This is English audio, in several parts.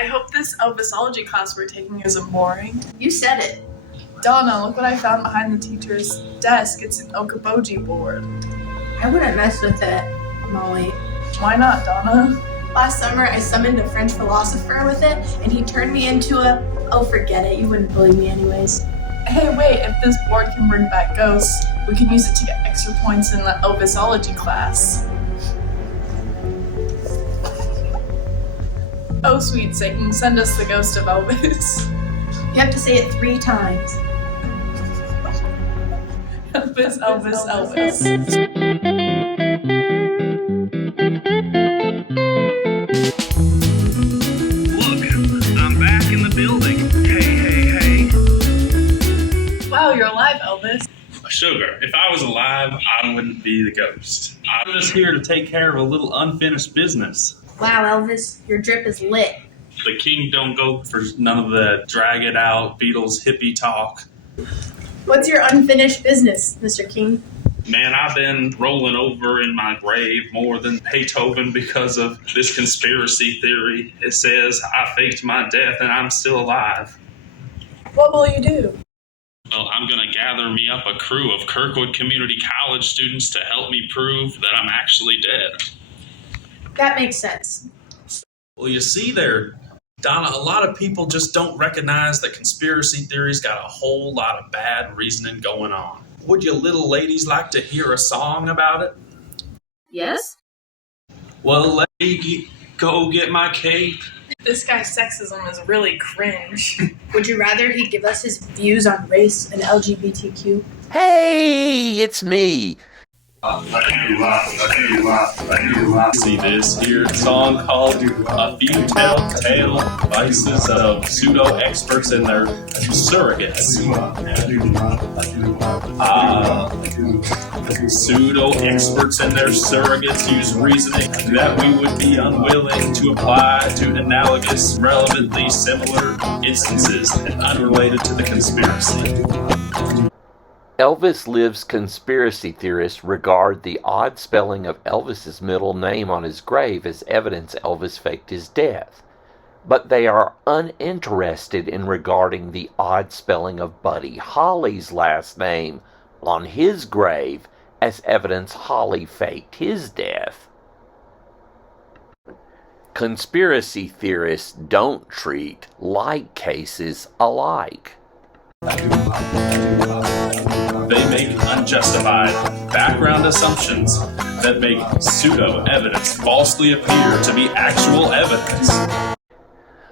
I hope this Elvisology class we're taking isn't boring. You said it. Donna, look what I found behind the teacher's desk. It's an Okoboji board. I wouldn't mess with it, Molly. Why not, Donna? Last summer, I summoned a French philosopher with it, and he turned me into a... Oh, forget it. You wouldn't believe me anyways. Hey, wait, if this board can bring back ghosts, we can use it to get extra points in the Elvisology class. Oh, sweet Satan, send us the ghost of Elvis. You have to say it 3 times. Elvis, Elvis, Elvis. Look, I'm back in the building. Hey. Wow, you're alive, Elvis. Sugar, if I was alive, I wouldn't be the ghost. I'm just here to take care of a little unfinished business. Wow, Elvis, your drip is lit. The king don't go for none of the drag it out Beatles hippie talk. What's your unfinished business, Mr. King? Man, I've been rolling over in my grave more than Beethoven because of this conspiracy theory. It says I faked my death and I'm still alive. What will you do? Well, I'm going to gather me up a crew of Kirkwood Community College students to help me prove that I'm actually dead. That makes sense. Well, you see there, Donna, a lot of people just don't recognize that conspiracy theories got a whole lot of bad reasoning going on. Would you little ladies like to hear a song about it? Yes? Well, let me go get my cape. This guy's sexism is really cringe. Would you rather he give us his views on race and LGBTQ? Hey, it's me. See this here song called A Few Telltale Vices of Pseudo-Experts and Their Surrogates. Pseudo-experts and their surrogates use reasoning that we would be unwilling to apply to analogous, relevantly similar instances and unrelated to the conspiracy. Elvis Lives conspiracy theorists regard the odd spelling of Elvis's middle name on his grave as evidence Elvis faked his death. But they are uninterested in regarding the odd spelling of Buddy Holly's last name on his grave as evidence Holly faked his death. Conspiracy theorists don't treat like cases alike. They make unjustified background assumptions that make pseudo-evidence falsely appear to be actual evidence.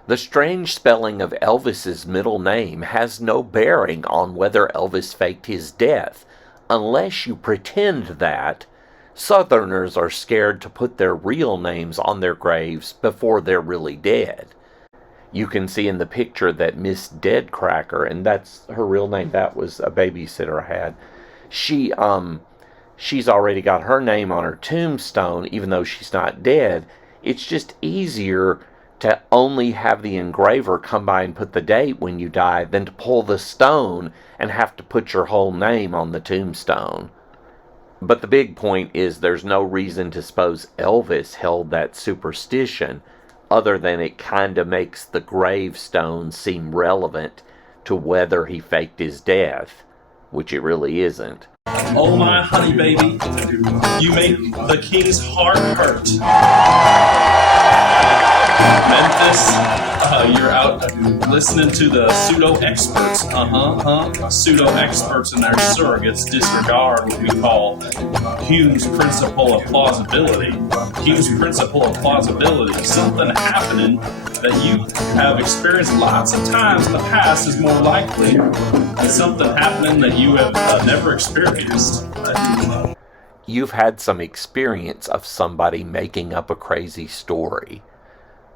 The strange spelling of Elvis's middle name has no bearing on whether Elvis faked his death, unless you pretend that. Southerners are scared to put their real names on their graves before they're really dead. You can see in the picture that Miss Deadcracker, and that's her real name, that was a babysitter I had. She's already got her name on her tombstone, even though she's not dead. It's just easier to only have the engraver come by and put the date when you die than to pull the stone and have to put your whole name on the tombstone. But the big point is there's no reason to suppose Elvis held that superstition, other than it kind of makes the gravestone seem relevant to whether he faked his death, which it really isn't. Oh my honey baby, you make the king's heart hurt. Memphis, you're out listening to the pseudo-experts. Pseudo-experts and their surrogates disregard what we call Hume's principle of plausibility. Hume's principle of plausibility, something happening that you have experienced lots of times in the past is more likely than something happening that you have never experienced. You've had some experience of somebody making up a crazy story,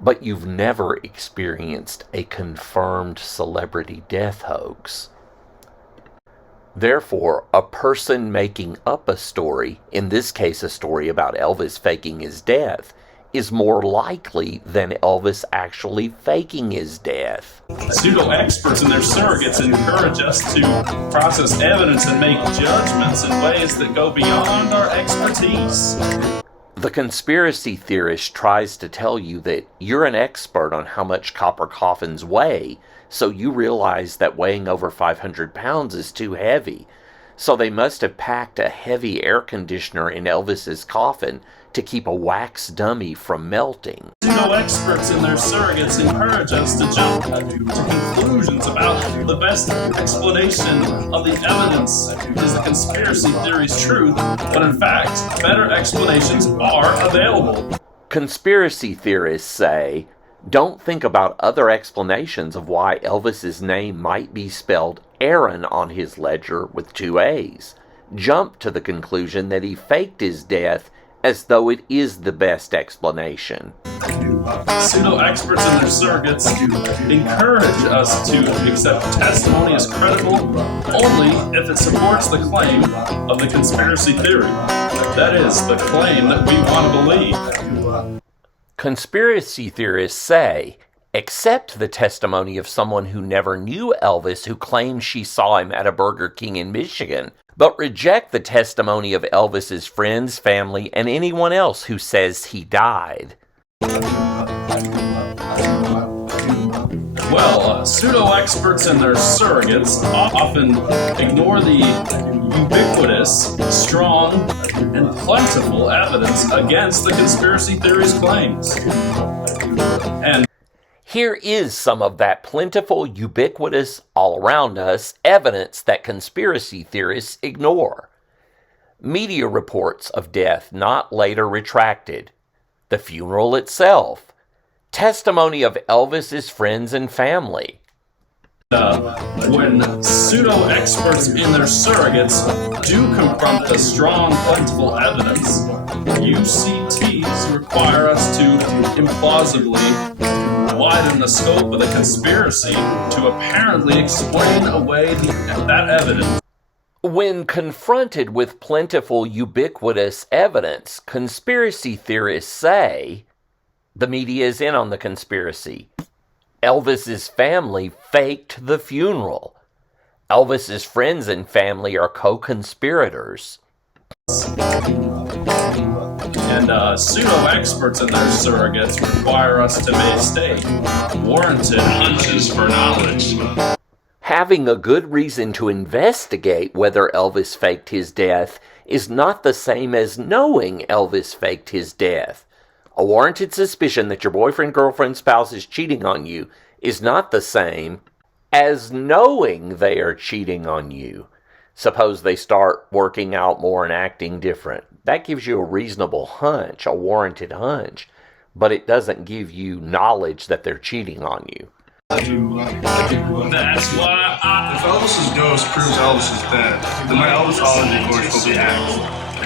but you've never experienced a confirmed celebrity death hoax. Therefore, a person making up a story, in this case a story about Elvis faking his death, is more likely than Elvis actually faking his death. Pseudo-experts and their surrogates encourage us to process evidence and make judgments in ways that go beyond our expertise. The conspiracy theorist tries to tell you that you're an expert on how much copper coffins weigh, so you realize that weighing over 500 pounds is too heavy. So they must have packed a heavy air conditioner in Elvis's coffin to keep a wax dummy from melting. Pseudo-experts and their surrogates encourage us to jump to conclusions about the best explanation of the evidence is the conspiracy theory's truth, but in fact, better explanations are available. Conspiracy theorists say, don't think about other explanations of why Elvis's name might be spelled Aaron on his ledger with 2 A's. Jump to the conclusion that he faked his death as though it is the best explanation. Pseudo-experts and their surrogates encourage us to accept testimony as credible only if it supports the claim of the conspiracy theory. That is, the claim that we want to believe. Conspiracy theorists say, accept the testimony of someone who never knew Elvis who claims she saw him at a Burger King in Michigan, but reject the testimony of Elvis's friends, family, and anyone else who says he died. Well, pseudo-experts and their surrogates often ignore the ubiquitous, strong, and plentiful evidence against the conspiracy theory's claims. And here is some of that plentiful, ubiquitous, all around us evidence that conspiracy theorists ignore. Media reports of death not later retracted. The funeral itself. Testimony of Elvis's friends and family. when pseudo-experts and their surrogates do confront the strong, plentiful evidence, UCTs require us to implausibly widen the scope of the conspiracy to apparently explain away that evidence. When confronted with plentiful, ubiquitous evidence, conspiracy theorists say the media is in on the conspiracy. Elvis's family faked the funeral. Elvis's friends and family are co-conspirators. And pseudo-experts and their surrogates require us to state warranted hunches for knowledge. Having a good reason to investigate whether Elvis faked his death is not the same as knowing Elvis faked his death. A warranted suspicion that your boyfriend, girlfriend, spouse is cheating on you is not the same as knowing they are cheating on you. Suppose they start working out more and acting different. That gives you a reasonable hunch, a warranted hunch, but it doesn't give you knowledge that they're cheating on you. That's why If Elvis's ghost proves Elvis is dead, then my Elvisology course will be axed.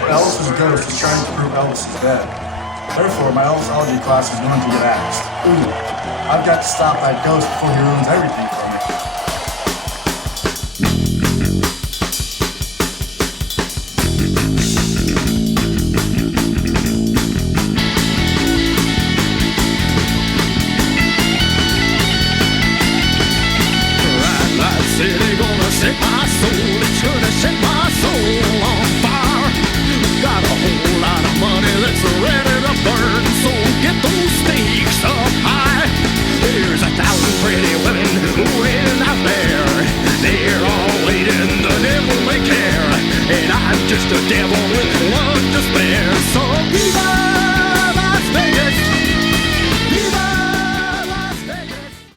Elvis's ghost is trying to prove Elvis is dead. Therefore, my Elvisology class is going to get axed. Ooh, I've got to stop that ghost before he ruins everything for me. Set my soul, it's gonna set my soul on fire. Got a whole lot of money that's ready to burn, so get those stakes up high. There's 1,000 pretty women waiting out there. They're all waiting, the devil may care, and I'm just a devil with